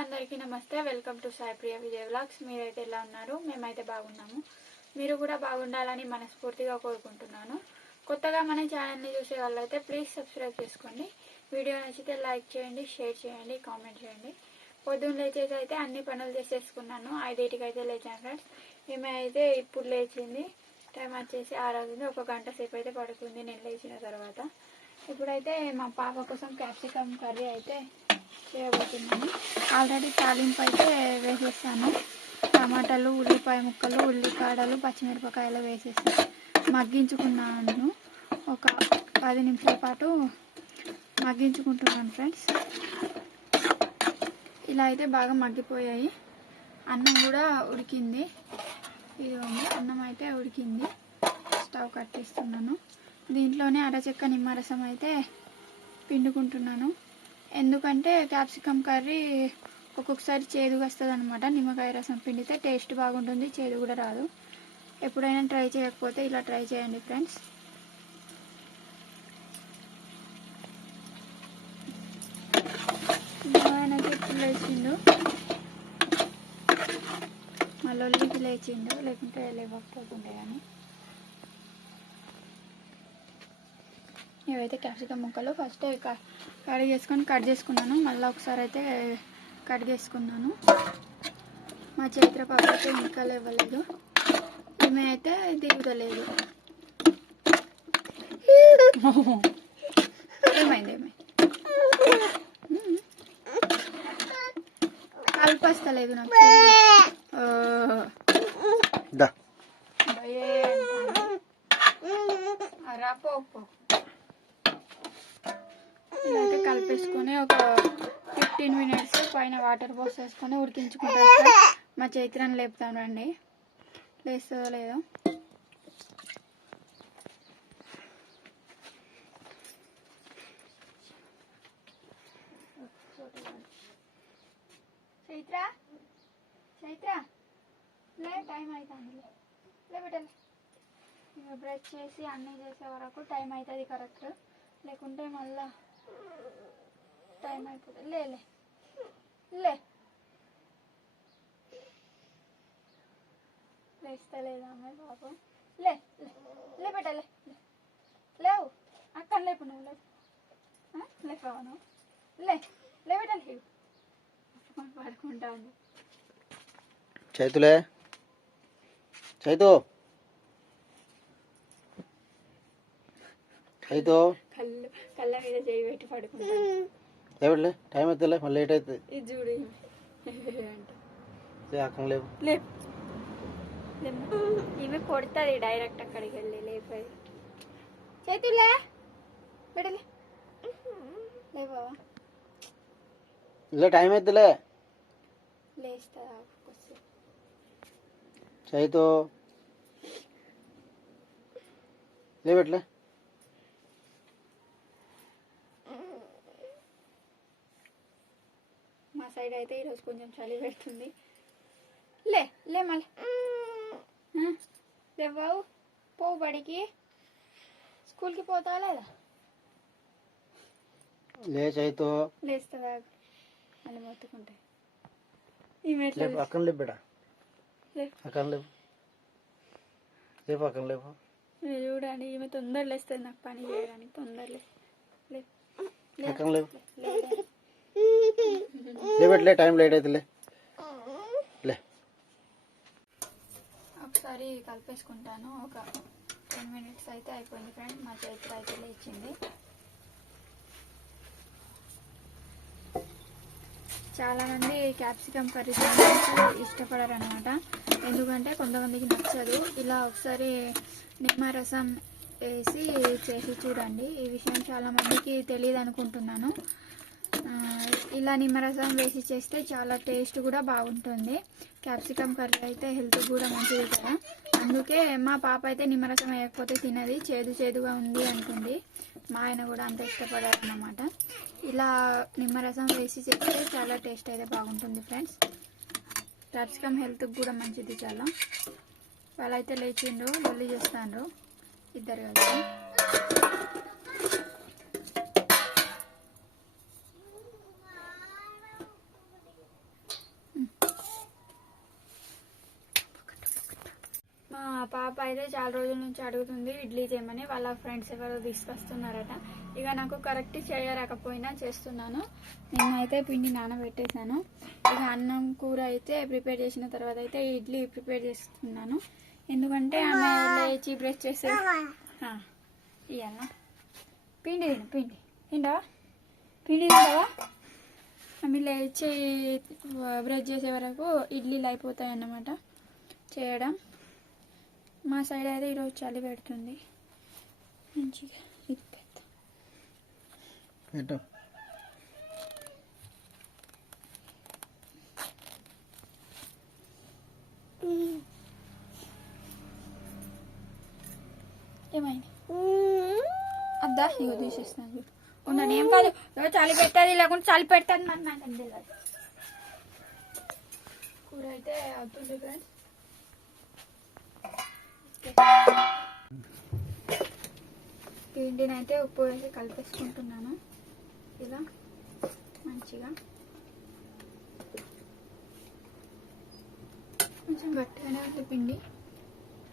అందరికీ నమస్తే. Welcome to Sai Priya Vijay vlogs. మీరైతే ఎలా ఉన్నారు? మేమైతే బాగున్నాము. మీరు కూడా బాగుండాలని మనస్ఫూర్తిగా కోరుకుంటున్నాను. కొత్తగా మన ఛానల్ని చూసే వాళ్ళైతే ప్లీజ్ సబ్స్క్రైబ్ చేసుకోండి. వీడియో నచ్చితే లైక్ చేయండి, షేర్ చేయండి, కామెంట్ చేయండి. పొద్దున్న లేచేసి అయితే అన్ని పనులు చేసేసుకున్నాను. 5:00కి అయితే లేచాను ఫ్రెండ్స్. ఈమె అయితే ఇప్పుడు లేచింది. టైం వచ్చేసి 6 అవుతుంది. ఒక గంట సేపు అయితే పడుతుంది నేను లేచిన తర్వాత. ఇప్పుడైతే మా పాప కోసం క్యాప్సికమ్ కర్రీ అయితే చేయబోతున్నాను. ఆల్రెడీ తాలింపు అయితే వేసేస్తాను. టమాటాలు, ఉల్లిపాయ ముక్కలు, ఉల్లికాడలు, పచ్చిమిరపకాయలు వేసేసి మగ్గించుకున్నాను. ఒక 10 నిమిషాల పాటు మగ్గించుకుంటున్నాను ఫ్రెండ్స్. ఇలా అయితే బాగా మగ్గిపోయాయి. అన్నం కూడా ఉడికింది. ఇదిగోండి అన్నం అయితే ఉడికింది. స్టవ్ కట్టేస్తున్నాను. దీంట్లోనే అరచెక్క నిమ్మరసం అయితే పిండుకుంటున్నాను. ఎందుకంటే క్యాప్సికమ్ కర్రీ ఒక్కొక్కసారి చేదుగా వస్తుంది అనమాట. నిమ్మకాయ రసం పిండితే టేస్ట్ బాగుంటుంది, చేదు కూడా రాదు. ఎప్పుడైనా ట్రై చేయకపోతే ఇలా ట్రై చేయండి ఫ్రెండ్స్. ఆయనకి ఎప్పుడు లేచిండు, మళ్ళీ ఒళ్ళికి లేచిండు, లేకుంటే లేవకపోతుండే. కానీ ఇవైతే క్యాప్సికమ్ ముక్కలు ఫస్ట్ కడిగేసుకొని కట్ చేసుకున్నాను. మళ్ళీ ఒకసారి అయితే కట్ చేసుకున్నాను. మా చైత్ర పాప అయితే ఇంకా లేవలేదు. ఈమె అయితే దిగుతలేదు. ఏమైంది కల్పస్తలేదు నాకు. ఇదైతే కలిపేసుకొని ఒక 15 మినిట్స్ పైన వాటర్ పోసేసుకొని ఉడికించుకుంటాను. మా చైత్రాన్ని లేపుతాను అండి, లేస్తుందో లేదో. చైత్ర చైత్ర లే, టైం అవుతుంది. లే బిడ్డలే, ఇక బ్రష్ చేసి అన్నీ చేసే వరకు టైం అవుతుంది కరెక్ట్. లేకుంటే మళ్ళా టైం అయిపోతుంది. లే లే లే, లేస్తలేదా అమ్మాయి పాపం. లే లే బిడ్డలే, లేవు అక్కడ లేపు, నువ్వు లేవు లేపావా నువ్వు? లే లే బిడ్డలు లేవు, పడుకుంటా ఉంది. చైతులే, చైతు చైతు కళ్ళ మీద చేయి పెట్టి పడుకుంటాను. లేవట్లే, టైం అవుతుందిలే, మళ్ళీ లేట్ అవుతుంది. ఇది చూడు అక్కడ లేవు. లేపు, ఇవి కొడుతుంది డైరెక్ట్ అక్కడికి వెళ్ళి. లేపు చేతులే పెట్టలే, లే బావా, ఇలా టైం అవుతుందిలే. లేస్తా చైతు లేవట్లే. మా సైడ్ అయితే ఈరోజు కొంచెం చలి పెడుతుంది. లే లే మళ్ళీ లేవావు, పోవు బడికి, స్కూల్కి పోతా లేదా? లే చైతు, లేస్తుందా అని మొత్తుకుంటాయి. అక్కడ లేవు బిడ్డ, అక్కడ లేవు, లేపు అక్కడ లేవు. చూడండి ఈమె తొందర లేస్తుంది నాకు పని చేయడానికి. తొందర అక్కడ లేవు, లేవట్లే, టైం లేట్ అవుతుందిలే. లే ఒకసారి కలిపేసుకుంటాను. ఒక 10 మినిట్స్ అయితే అయిపోయింది ఫ్రెండ్స్. మా చైత్ర అయితే లేచింది. చాలామంది క్యాప్సికమ్ కర్రీ ఇష్టపడరు అనమాట, ఎందుకంటే కొంతమందికి నచ్చదు. ఇలా ఒకసారి నిమ్మరసం వేసి చేసి చూడండి. ఈ విషయం చాలామందికి తెలియదు అనుకుంటున్నాను. ఇలా నిమ్మరసం వేసి చేస్తే చాలా టేస్ట్ కూడా బాగుంటుంది. క్యాప్సికమ్ కర్రీ అయితే హెల్త్ కూడా మంచిది కదా. అందుకే మా పాప అయితే నిమ్మరసం వేయకపోతే తినది, చేదు చేదుగా ఉంది అంటుంది. మా ఆయన కూడా అంత ఇష్టపడారు అన్నమాట. ఇలా నిమ్మరసం వేసి చేస్తే చాలా టేస్ట్ అయితే బాగుంటుంది ఫ్రెండ్స్. క్యాప్సికమ్ హెల్త్కి కూడా మంచిది చాలా. వాళ్ళైతే లేచిండ్రు, లొల్లి చేస్తాండ్రు ఇద్దరు కలిసి. పాప అయితే చాలా రోజుల నుంచి అడుగుతుంది ఇడ్లీ చేయమని. వాళ్ళ ఫ్రెండ్స్ ఎవరో తీసుకొస్తున్నారట. ఇక నాకు కరెక్ట్ చేయరాకపోయినా చేస్తున్నాను. నేనైతే పిండి నానబెట్టేశాను. ఇక అన్నం కూర అయితే ప్రిపేర్ చేసిన తర్వాత అయితే ఇడ్లీ ప్రిపేర్ చేస్తున్నాను. ఎందుకంటే ఆమె లేచి బ్రష్ చేసే ఇవ్వాలా పిండి తింటావా తింటావా ఆమె లేచి బ్రష్ చేసే వరకు ఇడ్లీలు అయిపోతాయి అన్నమాట చేయడం. మా సైడ్ అయితే ఈరోజు చలి పెడుతుంది మంచిగా. ఇది పెద్ద ఏమైంది అద్దా ఇగో తీసేస్తాను చూడు. ఉండను ఏం కాదు. చలి పెట్టాలి లేకుంటే చలి పెట్టాలి మరి నాకు తెలియదు. కూర అయితే అవుతుంది ఫ్రెండ్స్. పిండిని అయితే ఉప్పు వేసి కలిపేసుకుంటున్నాను ఇలా మంచిగా. కొంచెం గట్టిగానే ఉంది పిండి.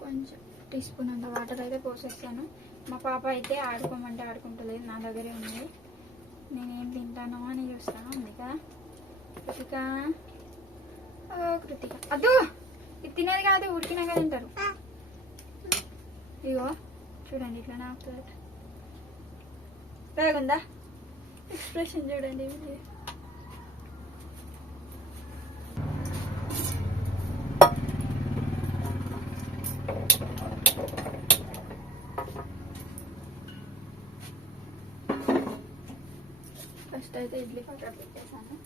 కొంచెం టీ స్పూన్ అంత వాటర్ అయితే పోసేస్తాను. మా పాప అయితే ఆడుకోమంటే ఆడుకుంటలేదు, నా దగ్గరే ఉంది. నేనేం తింటానో అని చూస్తాను. ఉంది కదా కృతిక, కృతిక అద్దు ఇది తినేది కాదు, ఉడికినాక తింటారు. ఇగో చూడండి ఇట్లా నాకుతుందట. బాగుందా ఎక్స్ప్రెషన్ చూడండి. ఫస్ట్ అయితే ఇడ్లీ పక్కన పెట్టేసాను.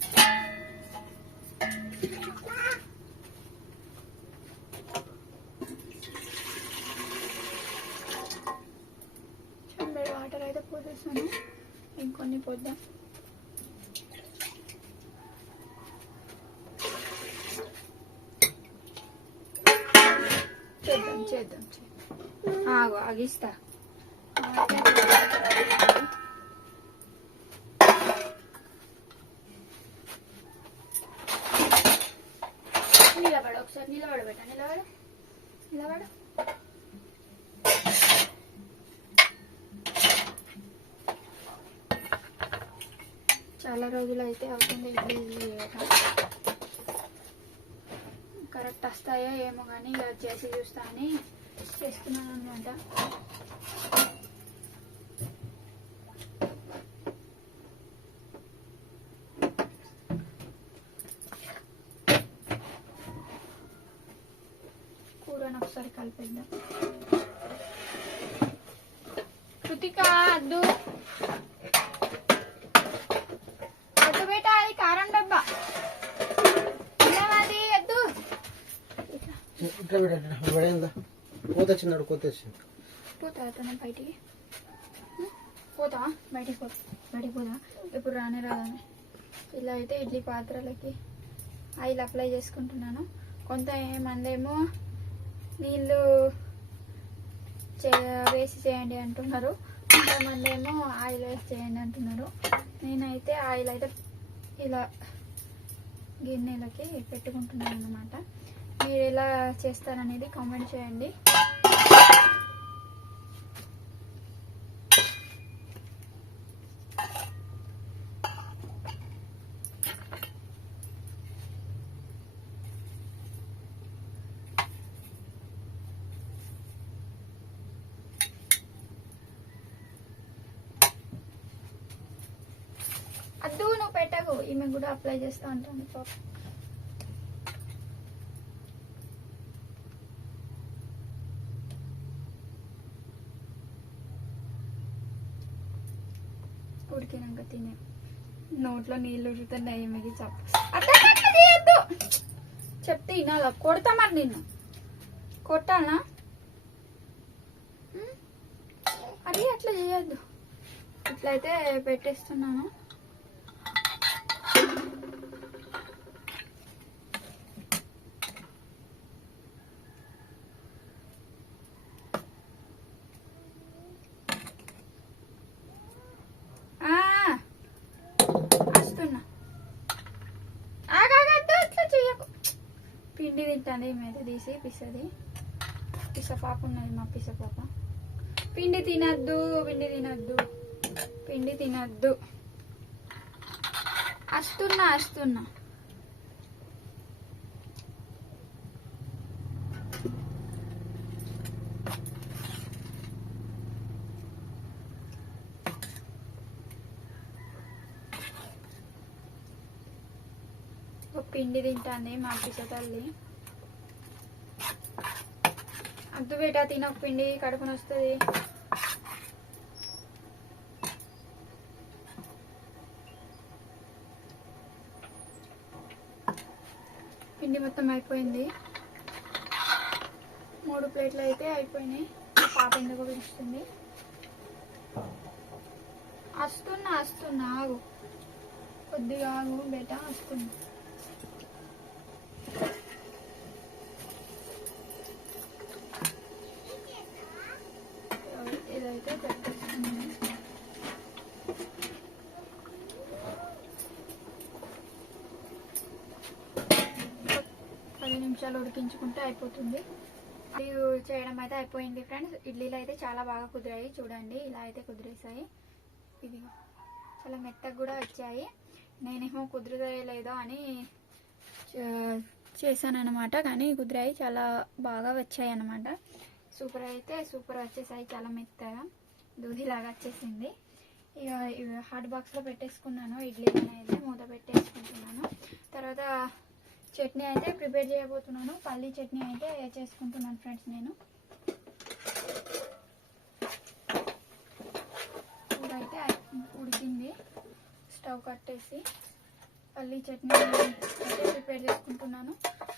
చంబెడు వాటర్ అయితే పోసేసాను. ఇంకొన్ని పోద్దాం. చేద్దాం ఆగిస్తా. నిలబడు ఒకసారి, నిలబడు బెట్ట, నిలబడు. చాలా రోజులు అయితే అవుతుంది ఇడ్లీ చేయటం. కరెక్ట్ వస్తాయో ఏమో కానీ ఇక చేసి చూస్తా అని చేస్తున్నాను అనమాట. కూరను ఒకసారి కలిపేద్దాం. కృతిక అద్దు బేట, అది కారం డబ్బా అది అద్దు. కోత వచ్చిందాడు, కోత వచ్చింది. పోతా బయటికి పోతా, బయటికి పోతా. ఇప్పుడు రానే రాదామే. ఇలా అయితే ఇడ్లీ పాత్రలకి ఆయిల్ అప్లై చేసుకుంటున్నాను. కొంతమంది ఏమో నీళ్ళు వేసి చేయండి అంటున్నారు, కొంతమంది ఏమో ఆయిల్ వేసి చేయండి అంటున్నారు. నేనైతే ఆయిల్ అయితే ఇలా గిన్నెలకి పెట్టుకుంటున్నాను అన్నమాట. మీరు ఎలా చేస్తారనేది కామెంట్ చేయండి. అద్దు నువ్వు పెట్టకు, ఈమె కూడా అప్లై చేస్తా ఉంటాను పాప. ఉడికినాక తినే నోట్లో నీళ్ళు ఉడుతున్నాయి ఈమెకి. అట్లా చెప్తే వినాలా? కొడతా మరి నిన్ను, కొట్టానా? అది అట్లా చేయొద్దు. ఇట్లయితే పెట్టేస్తున్నాను. వస్తున్నా, ఆగాగద్దు, అట్లా చెయ్యకు. పిండి తింటాను ఏమైతే తీసి పిస్తుంది. పిసపాప ఉన్నది, మా పిసపాప. పిండి తినద్దు, పిండి తినద్దు, పిండి తినద్దు. వస్తున్నా వస్తున్నా. పిండి తింటాంది మా పిస తల్లి. అద్దు బేట తినక, పిండి కడుపుని వస్తుంది. పిండి మొత్తం అయిపోయింది. 3 ప్లేట్లు అయితే అయిపోయినాయి. పాప ఎందుకు పిలుస్తుంది. వస్తున్నా వస్తున్నా, ఆగు కొద్దిగా ఆగు బేట, వస్తున్నా. ఇదైతే పెట్టేస్తున్నాను. 10 నిమిషాలు ఉడికించుకుంటే అయిపోతుంది. ఇది చేయడం అయితే అయిపోయింది ఫ్రెండ్స్. ఇడ్లీలు అయితే చాలా బాగా కుదిరాయి, చూడండి ఇలా అయితే కుదిరేసాయి. ఇది చాలా మెత్తగా కూడా వచ్చాయి. నేనేమో కుదిరలేదో అని చేశాను అనమాట, కానీ కుదిరాయి, చాలా బాగా వచ్చాయి అనమాట. సూపర్ అయితే సూపర్ వచ్చేసాయి, చాలా మెత్తగా దూదిలాగా వచ్చేసింది. ఇక హాట్ బాక్స్లో పెట్టేసుకున్నాను. ఇడ్లీ అనేది మూత పెట్టేసుకుంటున్నాను. తర్వాత చట్నీ అయితే ప్రిపేర్ చేయబోతున్నాను. పల్లీ చట్నీ అయితే చేసుకుంటున్నాను ఫ్రెండ్స్. నేను ఇదైతే ఉడికింది, స్టవ్ కట్టేసి పల్లీ చట్నీ అయితే ప్రిపేర్ చేసుకుంటున్నాను.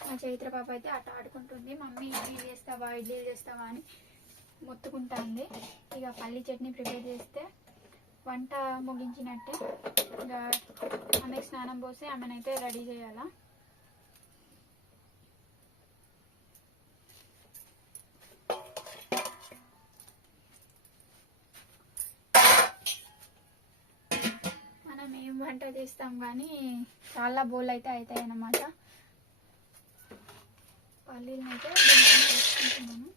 మా చైత్ర పాప అయితే అట్ట ఆడుకుంటుంది. మమ్మీ ఇడ్లీ చేస్తావా, ఇడ్లీలు చేస్తావా అని మొత్తుకుంటుంది. ఇక పల్లీ చట్నీ ప్రిపేర్ చేస్తే వంట ముగించినట్టే. ఇక ఆమెకు స్నానం పోసి ఆమెనైతే రెడీ చేయాలా. మనం ఏం వంట చేస్తాం కానీ చాలా బోల్ అయితే అవుతాయి అన్నమాట. పల్లీలను అయితే వేసుకుంటున్నాను.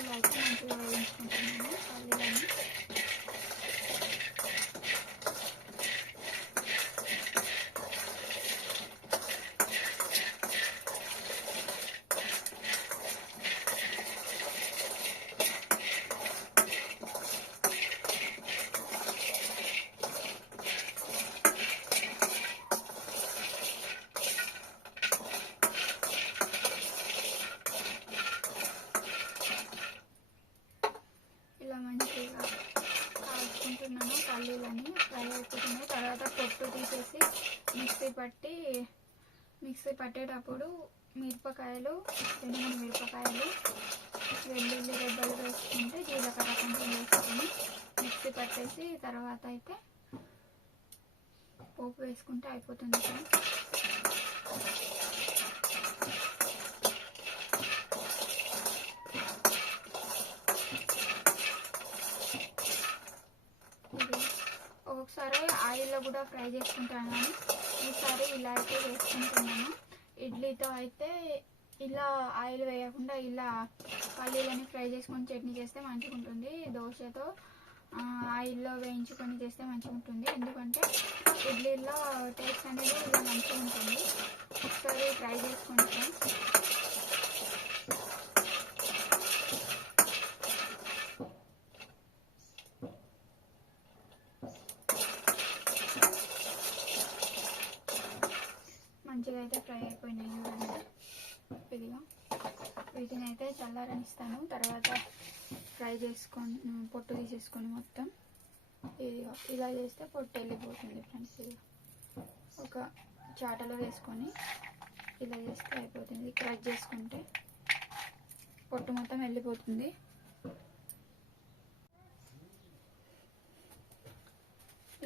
ఇలా అయితే మంచిగా వేయించుకుంటున్నాను పల్లీలను. ఇలా మంచిగా కాల్చుకుంటున్నాను. పల్లీలని ఫ్రై అయిపోతున్నాయి. తర్వాత పొట్టు తీసేసి మిక్సీ పట్టేటప్పుడు మిరపకాయలు, 2-3 మిరపకాయలు, వెల్లుల్లి రెబ్బలు వేసుకుంటే జీలకర్ర కొంచెం వేసుకొని మిక్సీ పట్టేసి తర్వాత అయితే పోపు వేసుకుంటే అయిపోతుంది. ఒక్కొక్కసారి ఆయిల్లో కూడా ఫ్రై చేసుకుంటాను, కానీ ఈసారి ఇలా అయితే వేసుకుంటున్నాను. ఇడ్లీతో అయితే ఇలా ఆయిల్ వేయకుండా ఇలా పల్లీలని ఫ్రై చేసుకొని చట్నీ చేస్తే మంచిగా ఉంటుంది. దోశతో ఆయిల్లో వేయించుకొని చేస్తే మంచిగా ఉంటుంది. ఎందుకంటే ఇడ్లీలో టేస్ట్ అనేది ఇలా మంచిగా ఉంటుంది. ఒకసారి ఫ్రై చేసుకుంటాం. మంచిగా అయితే ఫ్రై అయిపోయినాయి చూడండి. ఇదిగా వీటిని అయితే చల్లారనిస్తాను. తర్వాత ఫ్రై చేసుకొని పొట్టు తీసేసుకొని మొత్తం ఇదిగా ఇలా చేస్తే పొట్టు వెళ్ళిపోతుంది ఫ్రెండ్స్. ఇది ఒక చాటలో వేసుకొని ఇలా చేస్తే అయిపోతుంది. క్రష్ చేసుకుంటే పొట్టు మొత్తం వెళ్ళిపోతుంది.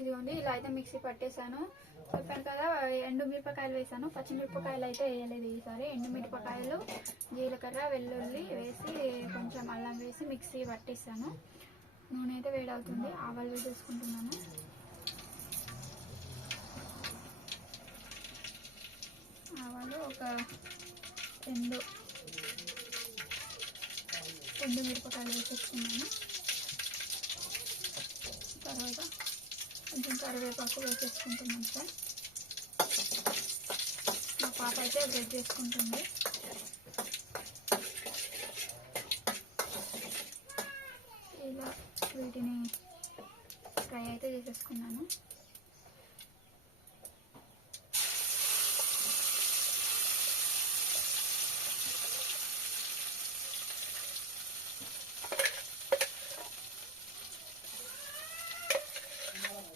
ఇదిగోండి ఇలా అయితే మిక్సీ పట్టేశాను. చెప్పాను కదా ఎండు మిరపకాయలు వేసాను, పచ్చిమిరపకాయలు అయితే వేయలేదు ఈసారి. ఎండు మిరపకాయలు, జీలకర్ర, వెల్లుల్లి వేసి కొంచెం అల్లం వేసి మిక్సీ పట్టేసాను. నూనె అయితే వేడవుతుంది, ఆవాలు వేసేసుకుంటున్నాను. ఆవాలు ఒక రెండు మిరపకాయలు వేసేసుకున్నాను. తర్వాత కొంచెం కరివేపాకు వేసేసుకుంటున్నాను సార్. మా పాప అయితే బ్రెడ్ చేసుకుంటుంది. ఇలా వీటిని ఫ్రై అయితే చేసేసుకున్నాను.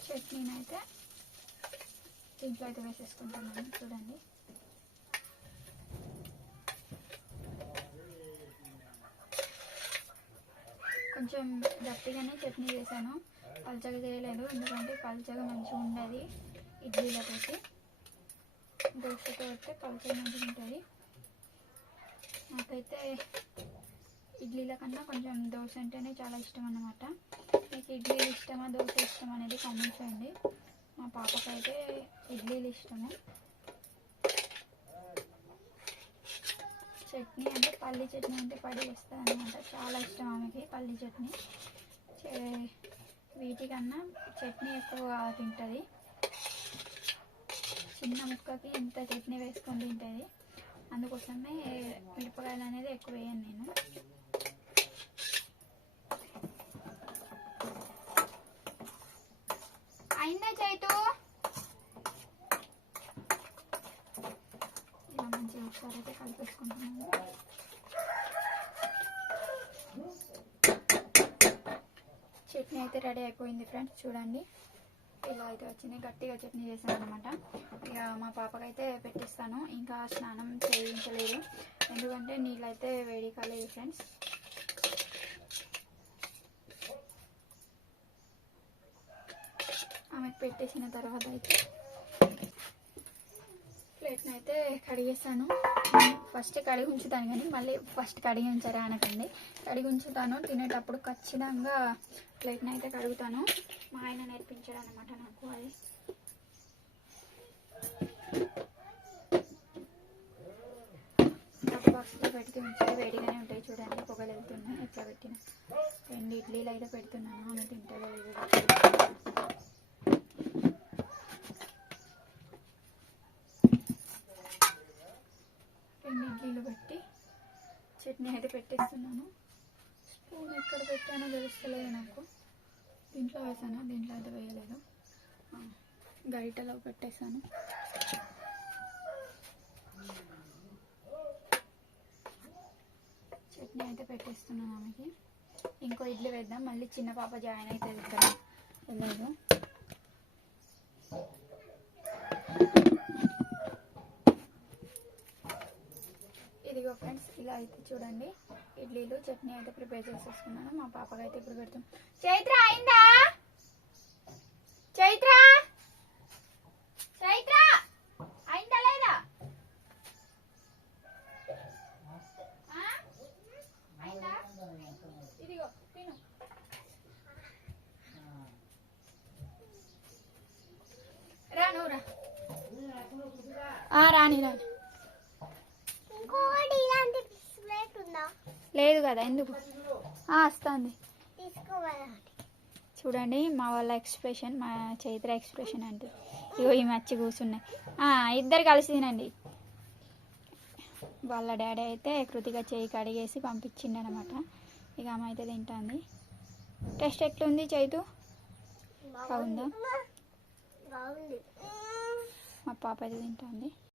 చట్నీని అయితే దీంట్లో అయితే వేసేసుకుంటున్నాను. చూడండి, కొంచెం గట్టిగానే చట్నీ వేసాను, పల్చగా చేయలేదు. ఎందుకంటే పల్చగా మంచిగా ఉండదు ఇడ్లీలతోటి, దోశతో అయితే పల్చగా మంచిగా ఉంటుంది. నాకైతే ఇడ్లీల కన్నా కొంచెం దోశ అంటేనే చాలా ఇష్టం అన్నమాట. మీకు ఇడ్లీలు ఇష్టమా దోశ ఇష్టం అనేది కామెంట్ చేయండి. మా పాపకైతే ఇడ్లీలు ఇష్టము. చట్నీ అంటే పల్లి చట్నీ అంటే పడి వస్తుంది అనమాట, చాలా ఇష్టం ఆమెకి పల్లి చట్నీ. వీటికన్నా చట్నీ ఎక్కువ తింటుంది. చిన్న ముక్కకి ఇంత చట్నీ వేసుకొని తింటుంది. అందుకోసమే మిరపకాయలు అనేది ఎక్కువ వేయను నేను. అయిందా చైతు? ఇలా మంచిగా ఒకసారి అయితే కలిపేసుకుంటున్నాను. చట్నీ అయితే రెడీ అయిపోయింది ఫ్రెండ్స్. చూడండి, ఇలా అయితే వచ్చింది. గట్టిగా చట్నీ చేశాను అనమాట. ఇక మా పాపకైతే పెట్టిస్తాను. ఇంకా స్నానం చేయించలేదు, ఎందుకంటే నీళ్ళు అయితే వేడి కాలేదు ఫ్రెండ్స్. ఆమెకు పెట్టేసిన తర్వాత అయితే ప్లేట్ని అయితే కడిగేస్తాను. ఫస్ట్ కడిగి ఉంచుతాను, కానీ మళ్ళీ ఫస్ట్ కడిగి ఉంచారా అనకండి. కడిగి ఉంచుతాను, తినేటప్పుడు ఖచ్చితంగా ప్లేట్ని అయితే కడుగుతాను. మా ఆయన నేర్పించాడు అనమాట నాకు అది. బాక్స్లో పెడితే ఉంచాలి, వేడిగానే ఉంటాయి. చూడండి, పొగలు వెళ్తున్నాయి. ఎట్లా పెట్టిన 2 ఇడ్లీలు అయితే పెడుతున్నాను. ఆమె తింటారో లేదో. 2 ఇడ్లీలు పెట్టి చట్నీ అయితే పెట్టేస్తున్నాను. స్పూన్ ఎక్కడ పెట్టానో తెలుస్తలేదు నాకు. దీంట్లో వేసాను, దీంట్లో అయితే వేయలేదు. గరిటెలో పెట్టేశాను. చట్నీ అయితే పెట్టేస్తున్నాను ఆమెకి. ఇంకో ఇడ్లీ వేద్దాం, మళ్ళీ చిన్న పాప జాయిన్ అవుతుంది ఇక్కడ. వెళ్ళలేదు. ఇదిగో ఫ్రెండ్స్, ఇలా అయితే చూడండి ఇడ్లీలు చట్నీ అయితే ప్రిపేర్ చేసేసుకున్నాను. మా పాపకి అయితే ఇప్పుడు పెడుతుంది. చైత్ర అయిందా? చైత్ర చైత్ర అయిందా లేదా? అయిందా? ఇదిగో తిను. రా నువ్వు రా. రాని రాని. లేదు కదా, ఎందుకు? వస్తుంది. చూడండి మా వాళ్ళ ఎక్స్ప్రెషన్, మా చైత్ర ఎక్స్ప్రెషన్ అంటే ఇగో ఈ మచ్చి కూర్చున్నాయి. ఇద్దరు కలిసి తినండి. వాళ్ళ డాడీ అయితే కృతిగా చేయి కడిగేసి పంపించిండు అనమాట. ఇక ఆమె అయితే తింటుంది. టేస్ట్ ఎట్లుంది చైతు? బాగుందా? మా పాప అయితే తింటుంది.